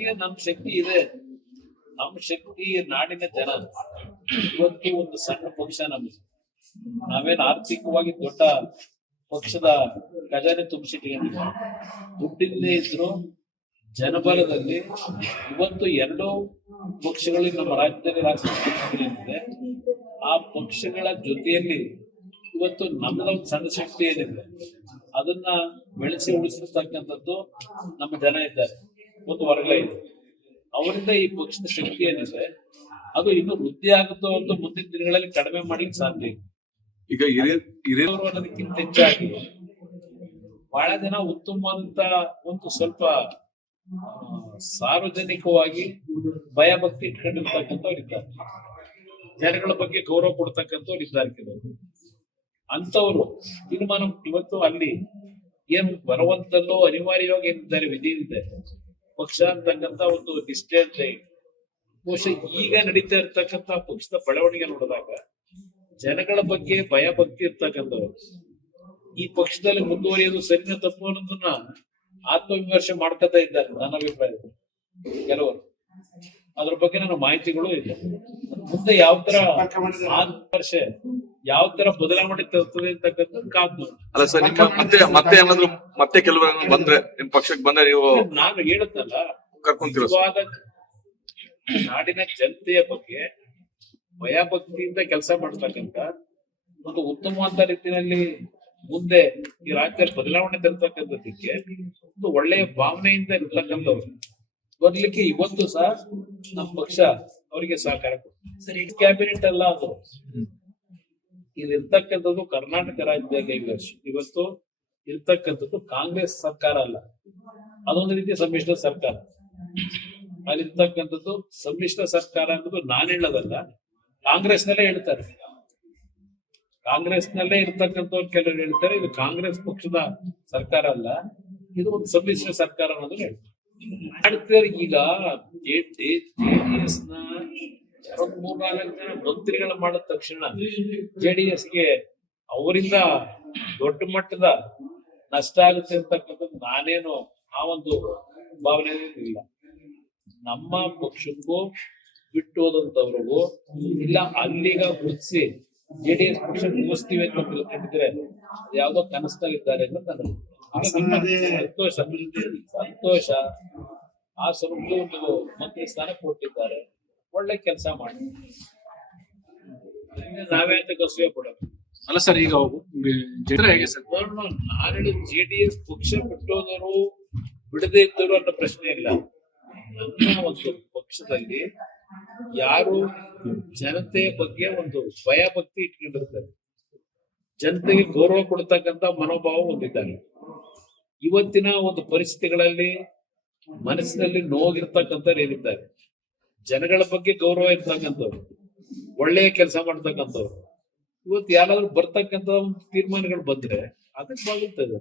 ಈಗ ನಮ್ ಶಕ್ತಿ ಇದೆ. ನಮ್ಮ ಶಕ್ತಿ ನಾಡಿನ ಜನ. ಇವತ್ತು ಒಂದು ಸಣ್ಣ ಪಕ್ಷ ನಮ್ಗೆ, ನಾವೇನು ಆರ್ಥಿಕವಾಗಿ ದೊಡ್ಡ ಪಕ್ಷದ ಖಜಾನೆ ತುಂಬಿಸಿಟ್ಟಿಲ್ಲ. ದುಡ್ಡಿಲ್ಲದೆ ಇದ್ರು ಜನಬಲದಲ್ಲಿ ಇವತ್ತು ಎರಡೂ ಪಕ್ಷಗಳು ನಮ್ಮ ರಾಜ್ಯದಲ್ಲಿ ರಾಜಕೀಯ ಆ ಪಕ್ಷಗಳ ಜೊತೆಯಲ್ಲಿ ಇವತ್ತು ನಮ್ಮದ ಒಂದು ಸಣ್ಣ ಶಕ್ತಿ ಏನಿದೆ ಅದನ್ನ ಬೆಳೆಸಿ ಉಳಿಸಿರ್ತಕ್ಕಂಥದ್ದು ನಮ್ಮ ಜನ ಇದ್ದಾರೆ. ಒಂದು ವರ್ಗ ಇದೆ, ಅವರಿಂದ ಈ ಪಕ್ಷದ ಶಕ್ತಿ ಏನಿದೆ ಅದು ಇನ್ನು ವೃದ್ಧಿ ಆಗುತ್ತೋ ಅಂತ ಮುಂದಿನ ದಿನಗಳಲ್ಲಿ ಕಡಿಮೆ ಮಾಡ್ಲಿಕ್ಕೆ ಸಾಧ್ಯ ಇದೆ. ಈಗ ಅನ್ನೋದಕ್ಕಿಂತ ಹೆಚ್ಚಾಗಿ ಬಹಳ ಜನ ಉತ್ತಮವಾದಂತ ಒಂದು ಸ್ವಲ್ಪ ಸಾರ್ವಜನಿಕವಾಗಿ ಭಯ ಭಕ್ತಿ ಇಟ್ಕೊಂಡಿರ್ತಕ್ಕಂಥವ್ರು ಇದ್ದಾರೆ, ಜನಗಳ ಬಗ್ಗೆ ಗೌರವ ಕೊಡ್ತಕ್ಕಂಥವ್ರು ಇದ್ದಾರೆ ಕೆಲವರು. ಅಂತವರು ತೀರ್ಮಾನ ಇವತ್ತು ಅಲ್ಲಿ ಏನ್ ಬರುವಂತಲ್ಲೋ ಅನಿವಾರ್ಯವಾಗಿ ಏನಿದ್ದಾರೆ ವಿಧಿ ಇದೆ ಪಕ್ಷ ಅಂತಕ್ಕಂಥ ಒಂದು ಡಿಸ್ಟೆನ್ಸ್ ಬಹುಶಃ ಈಗ ನಡೀತಾ ಇರ್ತಕ್ಕಂಥ ಪಕ್ಷದ ಬೆಳವಣಿಗೆ ನೋಡಿದಾಗ ಜನಗಳ ಬಗ್ಗೆ ಭಯ ಭಕ್ತಿ ಇರ್ತಕ್ಕಂಥವ್ರು ಈ ಪಕ್ಷದಲ್ಲಿ ಮುಂದುವರಿಯೋದು ಸರಿನ ತಪ್ಪು ಅನ್ನೋದನ್ನ ಆತ್ಮವಿಮರ್ಶೆ ಮಾಡ್ಕೊತಾ ಇದ್ದಾರೆ. ನನ್ನ ಅಭಿಪ್ರಾಯ ಕೆಲವರು ಅದ್ರ ಬಗ್ಗೆ ನನ್ನ ಮಾಹಿತಿಗಳು ಇದೆ. ಮುಂದೆ ಯಾವ ತರ ಆತ್ಮವಿಮರ್ಶೆ ಯಾವ ತರ ಬದಲಾವಣೆ ತರ್ತದೆ ಅಂತಕ್ಕಂಥದ್ದು ಕಾದು. ಅಲ್ಲ ಸರ್, ನಿಮ್ಮ ಮತ್ತೆ ಏನಾದ್ರು ಮತ್ತೆ ಕೆಲವರು ಬಂದ್ರೆ ನಿಮ್ ಪಕ್ಷಕ್ಕೆ ಬಂದ್ರೆ ನೀವು ನಾನು ಹೇಳುತ್ತಲ್ಲ ಕರ್ಕೊಂತೀರ. ನಾಡಿನ ಜನತೆಯ ಬಗ್ಗೆ ಭಯಭಕ್ತಿಯಿಂದ ಕೆಲಸ ಮಾಡ್ತಕ್ಕಂಥ ಒಂದು ಉತ್ತಮವಾದ ರೀತಿಯಲ್ಲಿ ಮುಂದೆ ಈ ರಾಜ್ಯದಲ್ಲಿ ಬದಲಾವಣೆ ತರ್ತಕ್ಕಂಥದ್ದಕ್ಕೆ ಒಂದು ಒಳ್ಳೆಯ ಭಾವನೆಯಿಂದ ಇರ್ತಕ್ಕಂಥವ್ರು ಬರ್ಲಿಕ್ಕೆ ಇವತ್ತು ಸಹ ನಮ್ಮ ಪಕ್ಷ ಅವರಿಗೆ ಸಹಕಾರ ಕೊಡ್ತಾರೆ. ಕ್ಯಾಬಿನೆಟ್ ಅಲ್ಲ ಅದು, ಇರ್ತಕ್ಕಂಥದ್ದು ಕರ್ನಾಟಕ ರಾಜ್ಯದಲ್ಲಿ ಇವತ್ತು ಇರ್ತಕ್ಕಂಥದ್ದು ಕಾಂಗ್ರೆಸ್ ಸರ್ಕಾರ ಅಲ್ಲ, ಅದೊಂದು ರೀತಿಯ ಸಮ್ಮಿಶ್ರ ಸರ್ಕಾರ. ಅಲ್ಲಿರ್ತಕ್ಕಂಥದ್ದು ಸಮ್ಮಿಶ್ರ ಸರ್ಕಾರ ಅನ್ನೋದು ನಾನು ಹೇಳೋದಲ್ಲ, ಕಾಂಗ್ರೆಸ್ನಲ್ಲೇ ಹೇಳ್ತಾರೆ. ಕಾಂಗ್ರೆಸ್ನಲ್ಲೇ ಇರ್ತಕ್ಕಂಥವ್ರು ಕೆಲವರು ಹೇಳ್ತಾರೆ ಇದು ಕಾಂಗ್ರೆಸ್ ಪಕ್ಷದ ಸರ್ಕಾರ ಅಲ್ಲ, ಇದು ಒಂದು ಸಮ್ಮಿಶ್ರ ಸರ್ಕಾರ ಅನ್ನೋದು ಹೇಳ್ತಾರೆ. ಈಗ ಜೆಡಿಎಸ್ ನ 34 ಜನ ಮಂತ್ರಿಗಳ ಮಾಡಿದ ತಕ್ಷಣ ಜೆಡಿಎಸ್ಗೆ ಅವರಿಂದ ದೊಡ್ಡ ಮಟ್ಟದ ನಷ್ಟ ಆಗುತ್ತೆ ಅಂತಕ್ಕಂಥದ್ದು ನಾನೇನು ಆ ಒಂದು ಭಾವನೆ ಇಲ್ಲ. ನಮ್ಮ ಪಕ್ಷಕ್ಕೂ ಬಿಟ್ಟು ಹೋದಂತವ್ರಿಗೂ ಇಲ್ಲ ಅಲ್ಲಿಗ ಗುರುತಿಸಿ ಜೆಡಿಎಸ್ ಪಕ್ಷ ಮುಗಿಸ್ತೀವಿ ಅಂತ ತಿಳ್ಕೊಂಡಿದ್ರೆ ಯಾವ್ದೋ ಕನಸ್ತಾಗಿದ್ದಾರೆ ಅಂತ ಸಂತೋಷ. ಆ ಸ್ವಲ್ಪ ಒಂದು ಮಂತ್ರಿ ಸ್ಥಾನ ಕೊಟ್ಟಿದ್ದಾರೆ, ಒಳ್ಳೆ ಕೆಲಸ ಮಾಡಿ ನಾವೇ ಅಂತ ಕಸುವೆ ಕೊಡೋದು ಅಲ್ಲ ಸರ್. ಈಗ ಹೇಗೆ ಸರ್ ನಾನು ಜೆಡಿಎಸ್ ಪಕ್ಷ ಬಿಟ್ಟೋದರು ಬಿಡದೇ ಇದ್ದರು ಅನ್ನೋ ಪ್ರಶ್ನೆ ಇಲ್ಲ. ನನ್ನ ಒಂದು ಪಕ್ಷದಲ್ಲಿ ಯಾರು ಜನತೆಯ ಬಗ್ಗೆ ಒಂದು ಭಯ ಭಕ್ತಿ ಇಟ್ಕೊಂಡಿರ್ತಾರೆ, ಜನತೆಗೆ ಗೌರವ ಕೊಡ್ತಕ್ಕಂಥ ಮನೋಭಾವ ಹೊಂದಿದ್ದಾರೆ. ಇವತ್ತಿನ ಒಂದು ಪರಿಸ್ಥಿತಿಗಳಲ್ಲಿ ಮನಸ್ಸಿನಲ್ಲಿ ನೋವಾಗಿರ್ತಕ್ಕಂಥವ್ರು ಏನಿದ್ದಾರೆ, ಜನಗಳ ಬಗ್ಗೆ ಗೌರವ ಇರ್ತಕ್ಕಂಥವ್ರು, ಒಳ್ಳೆಯ ಕೆಲಸ ಮಾಡ್ತಕ್ಕಂಥವ್ರು, ಇವತ್ತು ಯಾರಾದ್ರೂ ಬರ್ತಕ್ಕಂಥ ಒಂದು ತೀರ್ಮಾನಗಳು ಬಂದ್ರೆ ಅದಕ್ಕೆ ಬಾಗುತ್ತದೆ.